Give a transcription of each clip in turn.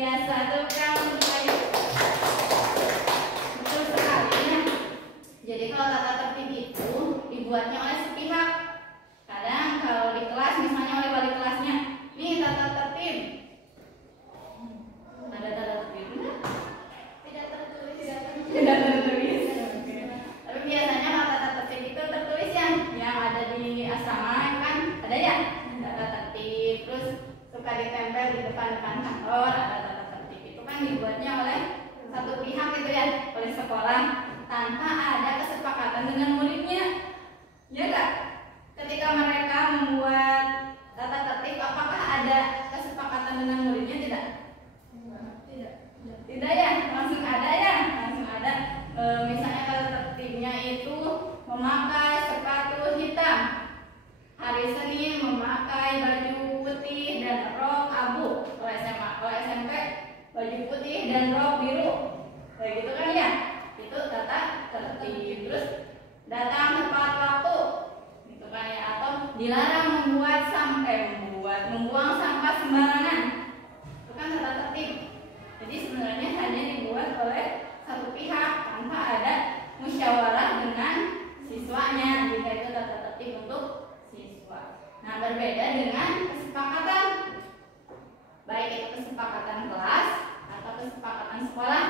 biasa tuh kan. Betul sekali ya. Jadi kalau tata tertib itu dibuatnya oleh sepihak. Kadang kalau di kelas misalnya oleh wali kelasnya, nih tata tertib. Ada tata tertib enggak? Tidak tertulis. Tidak tertulis. Tapi biasanya kalau tata tertib itu tertulis ya, yang ada di asrama kan ada ya tata tertib. Terus suka ditempel di depan kantor ada tata tertib. Itu kan dibuatnya oleh satu pihak itu ya, oleh sekolah tanpa ada kesepakatan dengan muridnya. Ya enggak? Ketika mereka membuat tata tertib, apakah ada kesepakatan dengan muridnya? Tidak. Tidak ya, langsung ada ya, langsung ada. Misalnya tata tertibnya itu memakai sepatu hitam. Hari Senin memakai baju putih dan rok abu. Kalau SMA, kalau SMP baju putih dan rok biru. Kayak gitu kan ya? Itu tata tertib. Terus datang tepat waktu. Gitu kan ya, atau dilarang membuang sampah sembarangan. Itu kan tata tertib. Jadi sebenarnya hanya dibuat oleh satu pihak tanpa ada musyawarah dengan siswanya. Jika itu tata tertib untuk siswa. Nah, berbeda dengan kesepakatan, baik itu kesepakatan kelas atau kesepakatan sekolah,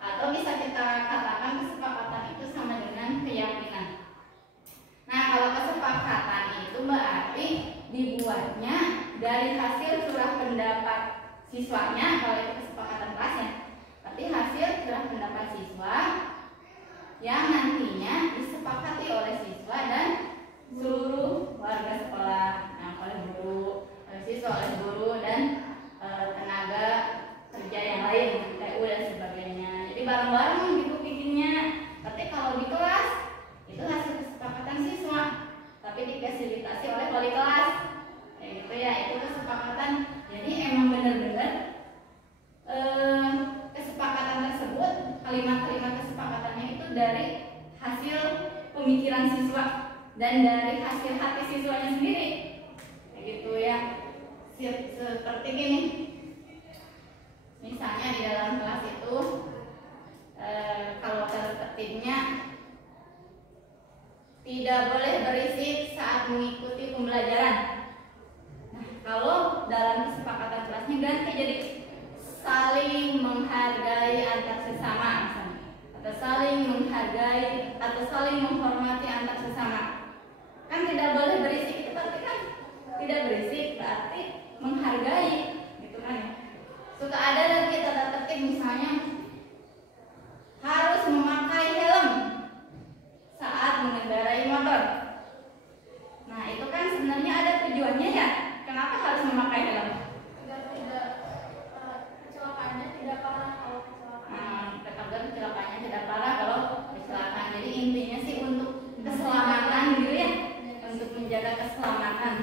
atau bisa kita katakan kesepakatan itu sama dengan keyakinan. Nah, kalau kesepakatan itu berarti dibuatnya dari hasil curah pendapat siswanya. Kalau itu kesepakatan kelasnya, tapi hasil curah pendapat siswa yang nantinya disepakati oleh siswa dan seluruh warga sekolah. Nah, oleh guru, oleh siswa, oleh guru dan tenaga kerja yang lain, TU dan sebagainya. Jadi bareng-bareng gitu bikinnya. Tapi kalau di kelas itu hasil kesepakatan siswa, tapi difasilitasi oleh wali kelas. Kayak gitu ya, itu kesepakatan. Jadi emang benar-benar kesepakatan tersebut, kalimat-kalimat kesepakatannya itu dari hasil pemikiran siswa dan dari hasil hati siswanya sendiri. Kayak gitu ya. Seperti gini. Misalnya di dalam kelas itu kalau tertibnya tidak boleh berisik saat mengikuti pembelajaran. Nah, kalau dalam kesepakatan kelasnya ganti jadi saling menghargai antar sesama misalnya, atau saling menghargai atau saling menghormati antar sesama. Kan tidak boleh berisik, itu berarti kan tidak berisik berarti menghargai, gitu kan ya. Suka ada lagi tata tertib misalnya harus memakai helm saat mengendarai motor. Nah, itu kan sebenarnya ada tujuannya ya. Kenapa harus memakai helm? Kecelakaannya tidak parah kalau kecelakaan. Agar kecelakaannya tidak parah kalau kecelakaan. Jadi intinya sih untuk keselamatan gitu ya, untuk menjaga keselamatan.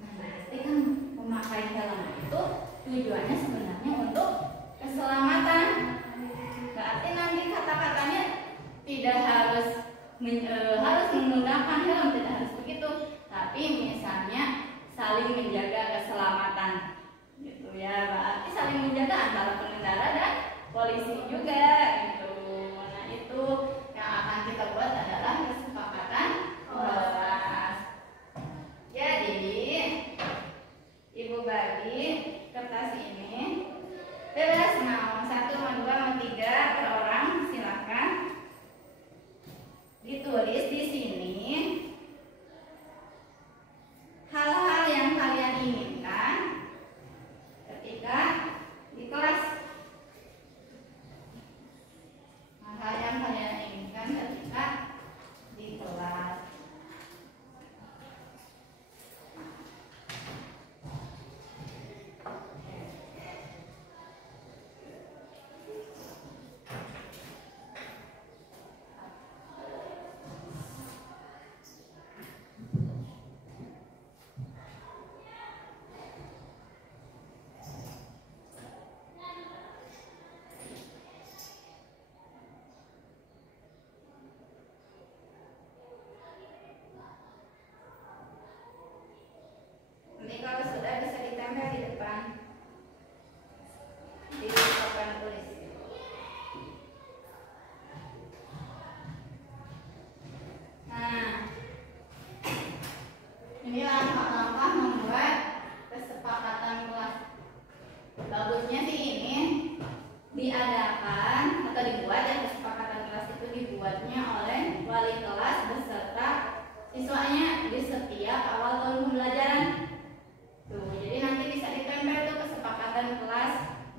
Nah, berarti kan memakai helm itu tujuannya sebenarnya untuk keselamatan. Berarti nanti kata-katanya tidak harus menggunakan helm, tidak harus begitu. Tapi misalnya saling menjaga keselamatan, gitu ya. Berarti saling menjaga antara pengendara dan polisi juga, gitu. Nah, itu yang akan kita buat adalah kesepakatan kelas. Jadi Ibu bagi kertas ini bebas mau 1, mau 2, mau 3 per orang, silakan ditulis di sini hal-hal yang kalian inginkan ketika di kelas.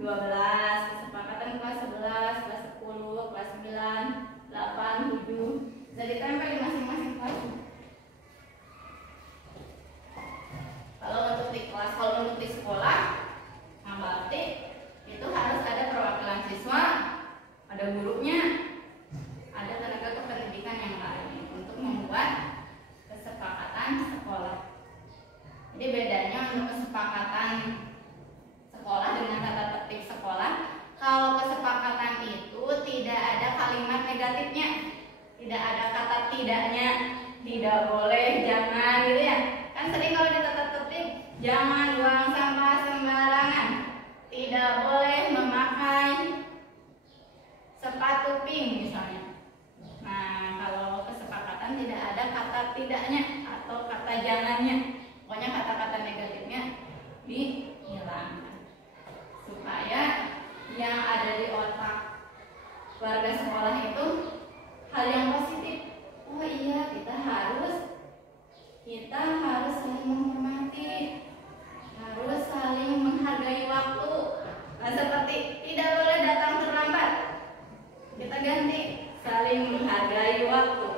12, kesepakatan kelas 11, kelas 10, kelas 9, 8, 7. Bisa ditempel di masing-masing kelas. Kalau untuk di sekolah, nah berarti itu harus ada perwakilan siswa, ada gurunya, ada tenaga kependidikan yang lain untuk membuat kesepakatan sekolah. Jadi bedanya untuk kesepakatan sekolah dengan tata tertib sekolah, kalau kesepakatan itu tidak ada kalimat negatifnya, tidak ada kata tidaknya, tidak boleh, jangan gitu ya. Kan sering kalau di tata tertib, jangan buang sampah sembarangan, tidak boleh memakai sepatu pink misalnya. Nah, kalau kesepakatan tidak ada kata tidaknya atau kata jangannya, pokoknya kata-kata negatifnya dihilangkan supaya yang ada di otak warga sekolah itu hal yang positif. Oh iya, kita harus saling menghormati, harus saling menghargai waktu. Nah, seperti tidak boleh datang terlambat, kita ganti saling menghargai waktu.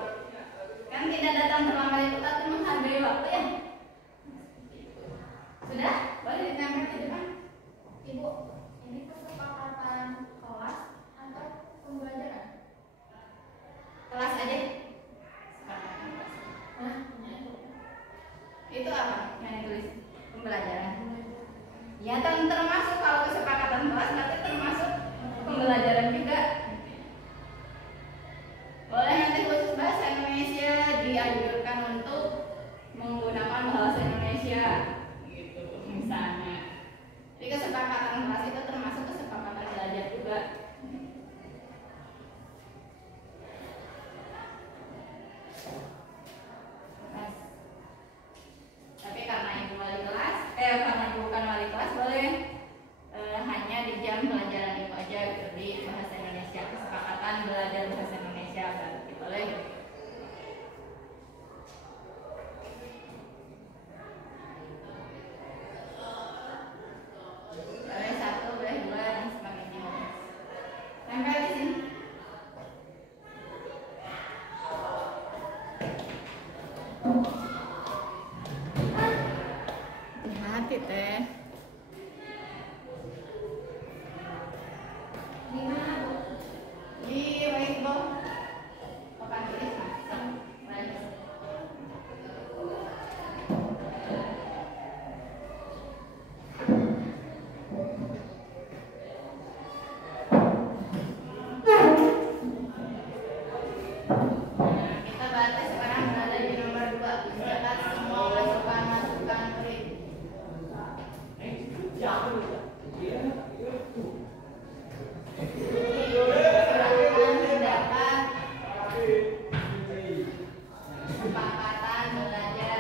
Kan tidak datang terlambat itu tapi menghargai waktu ya. Sudah? Boleh ditempel di depan. Ibu, ini kesepakatan kelas atau pembelajaran? Kelas aja. Kesepakatan kelas. Hah? Itu apa yang ditulis? Pembelajaran. Ya, termasuk kalau kesepakatan kelas nanti termasuk pembelajaran juga. Boleh nanti khusus bahasa Indonesia dianjurkan untuk menggunakan bahasa Indonesia gitu misalnya. Jadi kesepakatan kelas itu termasuk kesepakatan belajar juga. Tapi karena ibu wali kelas, karena ibu bukan wali kelas, boleh hanya di jam pelajaran ibu aja gitu, di bahasa Indonesia, kesepakatan belajar bahasa Indonesia berarti boleh. Boleh 1, boleh 2 dan sebagainya. Tempel di sini. Hati teh. Di mana, Bu? Di whiteboard. Papan tulis baik. Nah, kita batas sekarang berada di nomor 2. Mencatat semua masukan murid. Silakan pendapat kesepakatan belajar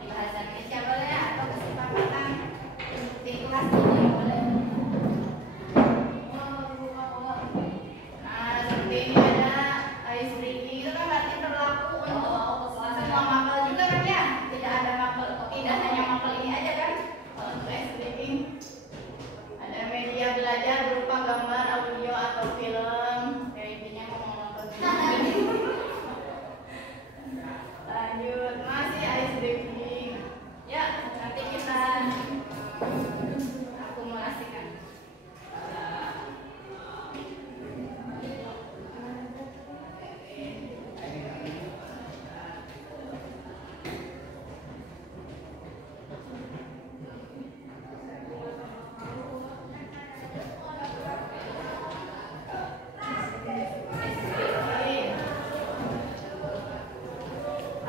bahasa Indonesia boleh atau kesepakatan di kelas ini boleh. Nah, seperti ini ada ice breaking itu kan berarti berlaku untuk semua mapel juga kan ya? Tidak ada mapel, tidak hanya mapel ini aja kan? Kalau untuk ice breaking ada media belajar berupa gambar, audio atau film. Ya intinya ngomong nonton. Lanjut, masih ice breaking. Ya, nanti kita akumulasikan.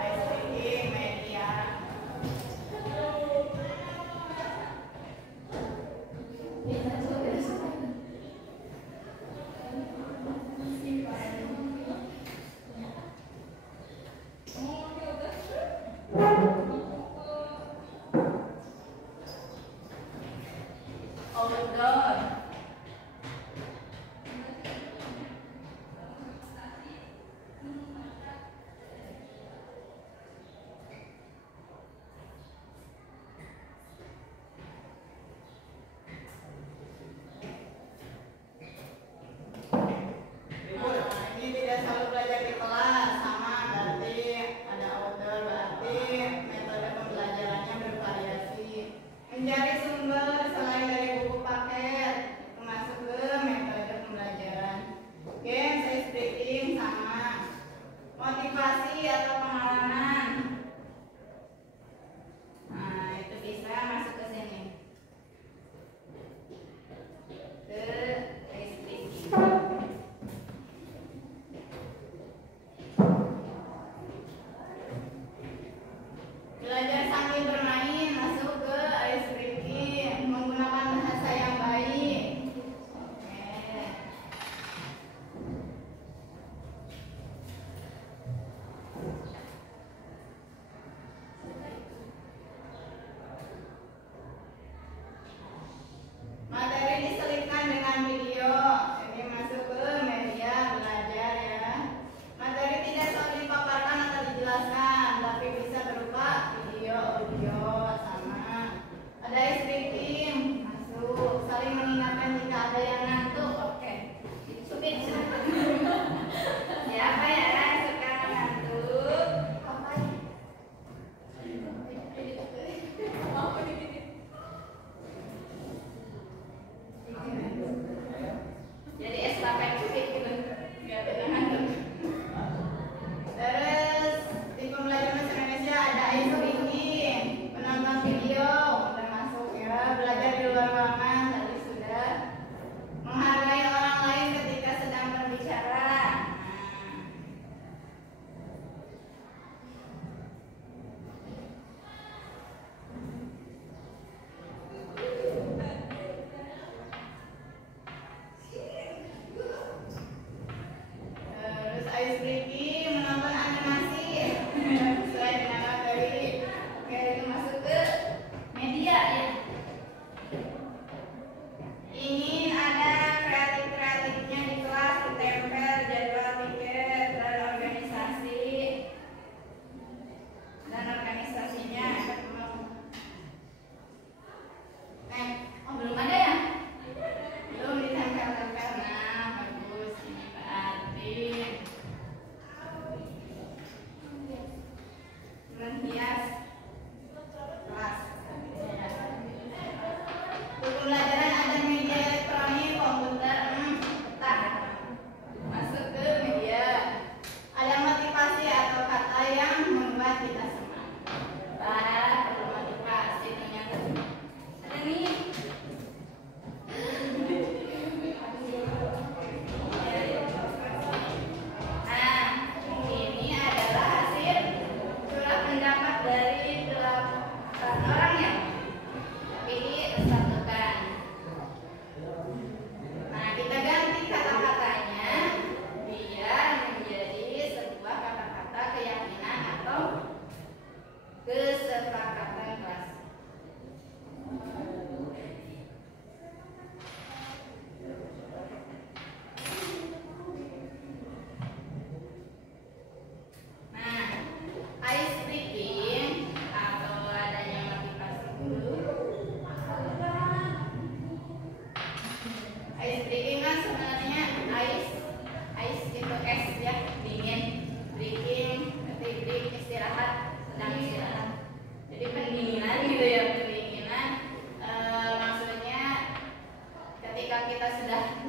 Ice breaking media. Outdoor.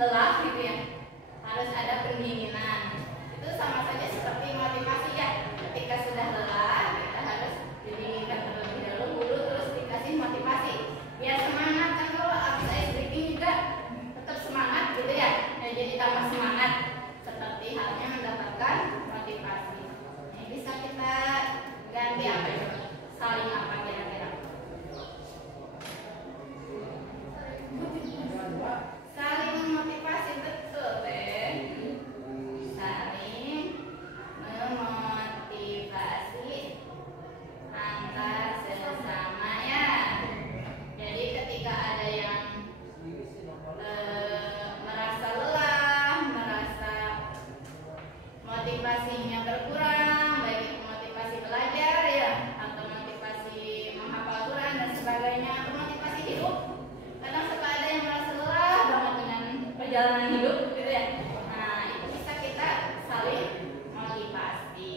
lelah gitu ya, harus ada pendinginan. Itu sama saja seperti motivasi ya. Ketika sudah lelah, kita harus didinginkan terlebih dahulu, terus dikasih motivasi biar semangat. Kan kalau habis ice breaking juga tetap semangat gitu ya, jadi tambah semangat, seperti halnya mendapatkan motivasi. Ini bisa kita ganti apa ya? Saling apa kira-kira? Saling memotivasi, betul deh. Saling memotivasi antar sesama ya. Jadi ketika ada yang merasa lelah, merasa motivasinya berkurang, baik itu motivasi belajar ya, atau motivasi menghafal Quran dan sebagainya, atau motivasi hidup. Kadang suka ada yang merasa lelah banget dengan perjalanan hidup gitu ya. Nah, itu bisa kita saling motivasi.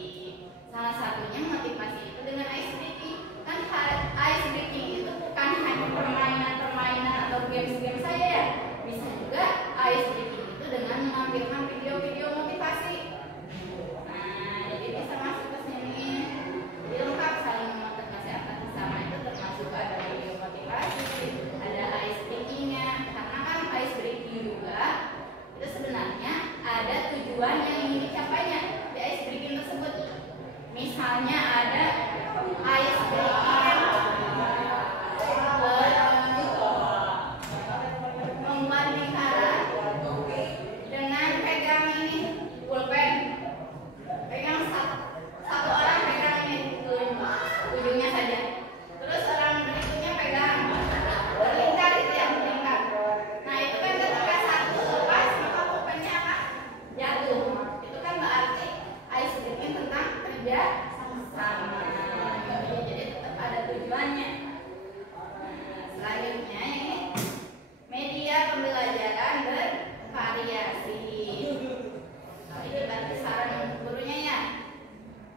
Salah satunya motivasi itu dengan ice breaking. Kan ice breaking itu bukan hanya permainan-permainan atau games-games saja ya. Bisa juga ice breaking itu dengan menampilkan video-video motivasi. Nah, jadi bisa masuk ke sini. Jadi lengkap, saling memotivasi antar sesama itu termasuk ada video motivasi, ada ice breakingnya. Karena kan ice breaking juga itu sebenarnya ada tujuan yang ingin dicapainya di ice breaking tersebut. Misalnya ada ice breaking membuat lingkaran dengan pegang ini pulpen, pegang satu orang pegang ini ujungnya saja, terus orang berikutnya pegang berlingkar gitu ya, berlingkar. Nah itu kan ketika satu lepas maka pulpennya akan jatuh. Itu kan berarti ice breaking tentang kerja sama. Jadi tetap ada tujuannya. Selanjutnya ini media pembelajaran bervariasi. Ini berarti saran untuk gurunya ya.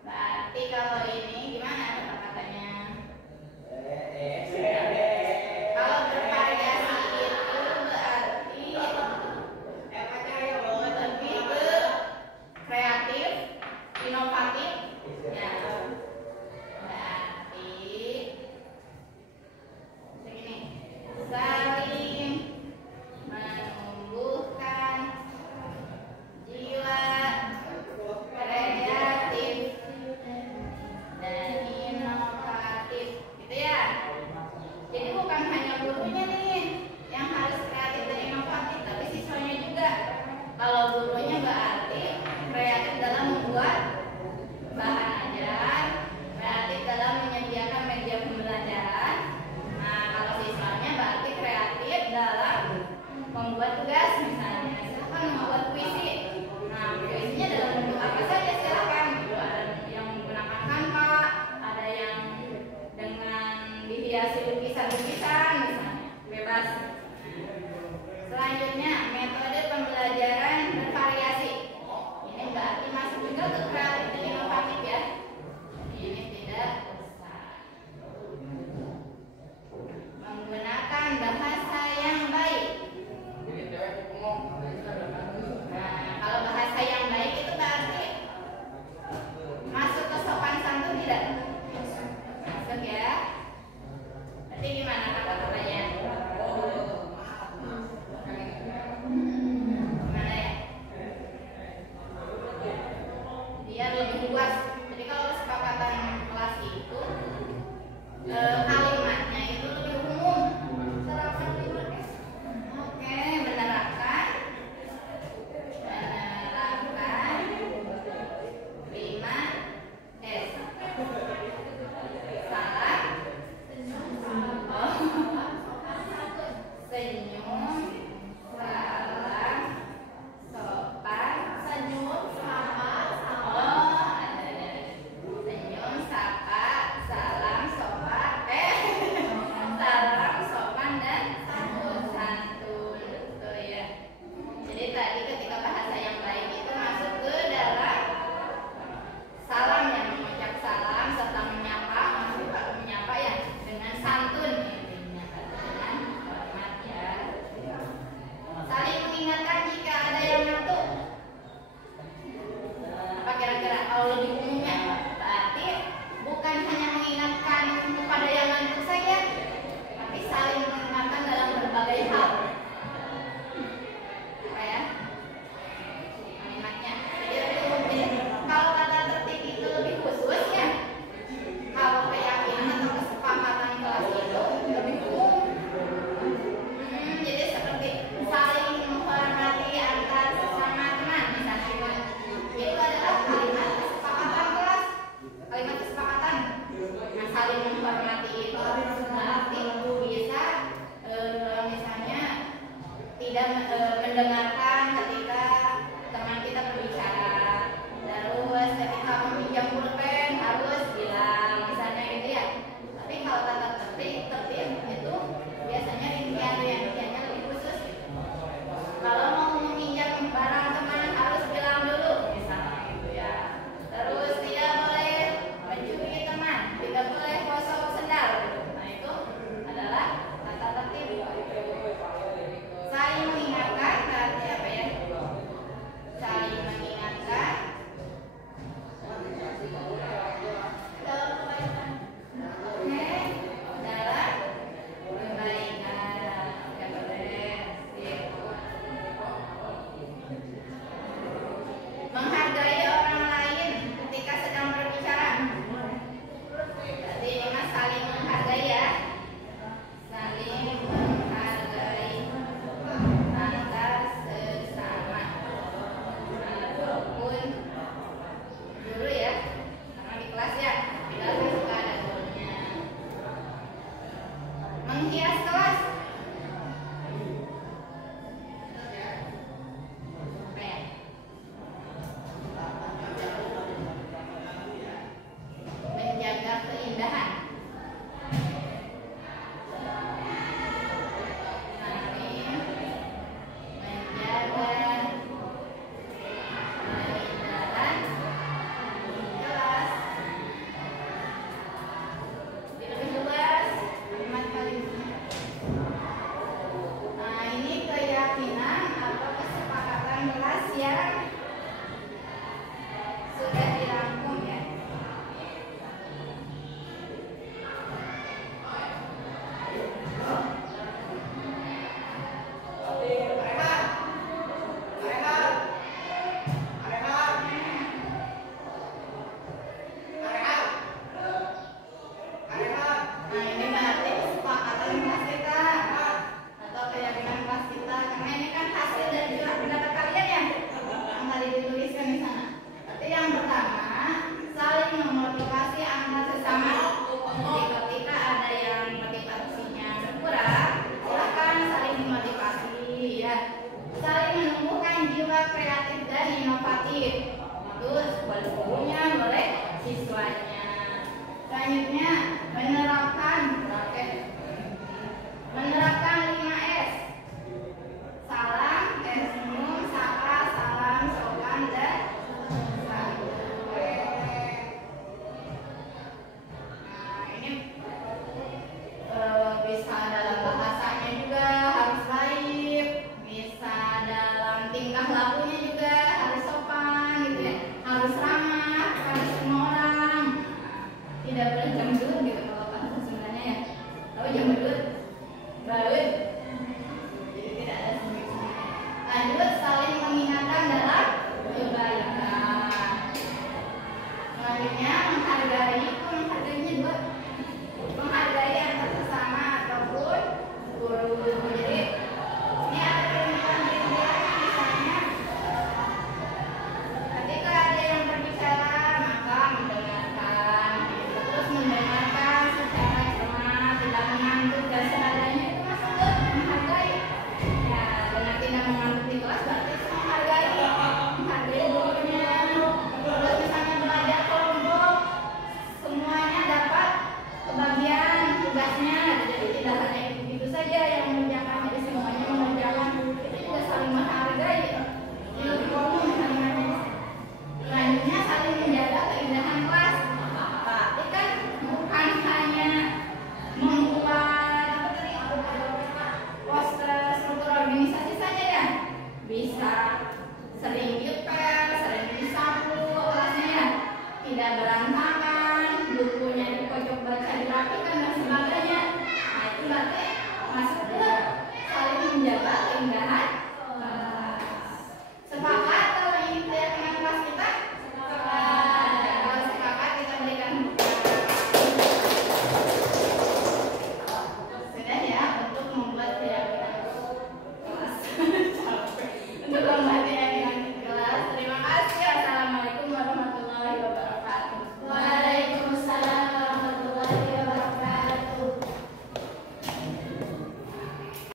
Berarti kalau ini gimana kata-katanya? Kalau bervariasi itu berarti lebih ke kreatif, inovatif. Ya, berarti begini, saling menumbuhkan jiwa kreatif dan inovatif, gitu ya. Jadi bukan hanya gurunya nih yang harus kreatif dan inovatif, tapi siswanya juga. Kalau gurunya berarti kreatif dalam membuat bahan ajar, kreatif dalam menyediakan media pembelajaran. Nah, kalau siswanya berarti kreatif dalam membuat tugas, misalnya silakan membuat puisi. Nah, puisinya dalam bentuk apa saja silakan. Gitu. Ada yang menggunakan Canva, ada yang dengan dihiasi lukisan-lukisan, misalnya bebas. Selanjutnya metode pembelajaran bervariasi. Ini berarti masuk juga ke kreatif dan inovatif ya. Ini tidak usah. Menggunakan bahasa yang baik. Nah, tidak mendengarkan ketika teman kita berbicara. Terus ketika meminjam pulpen harus bilang, misalnya gitu ya. Tapi kalau tata tertib itu biasanya rinciannya lebih khusus. Kalau mau meminjam barang teman harus bilang dulu, misalnya gitu ya. Terus tidak boleh mencuri teman, tidak boleh gosok sendal. Nah itu adalah tata tertib. Saling mengingatkan berarti apa ya? Saling mengingatkan dalam kebaikan. Dalam kebaikan. Ya boleh. Menghargai orang lain ketika sedang berbicara. Jadi ini mas saling menghargai ya. Saling menghargai antar sesama. Walaupun guru ya, karena di kelas ya, di kelas suka ada gurunya. Menghias kelas. Apa ya? Menjaga keindahan. Saling menjaga keindahan kelas. Lebih luas kalimat kalimatnya. Nah ini keyakinan atau kesepakatan kelas yang sudah dirangkum ya. Nah ini berarti kesepakatan kelas kita atau keyakinan kelas kita, karena ini kan hasil dari surat pendapat kalian ya, yang tadi dituliskan di sana. Berarti yang pertama saling memotivasi antar sesama. Jadi ketika ada yang motivasinya berkurang, silakan saling memotivasi ya. Saling menumbuhkan jiwa kreatif dan inovatif. Itu boleh gurunya, boleh siswanya. Selanjutnya menerapkan 5S.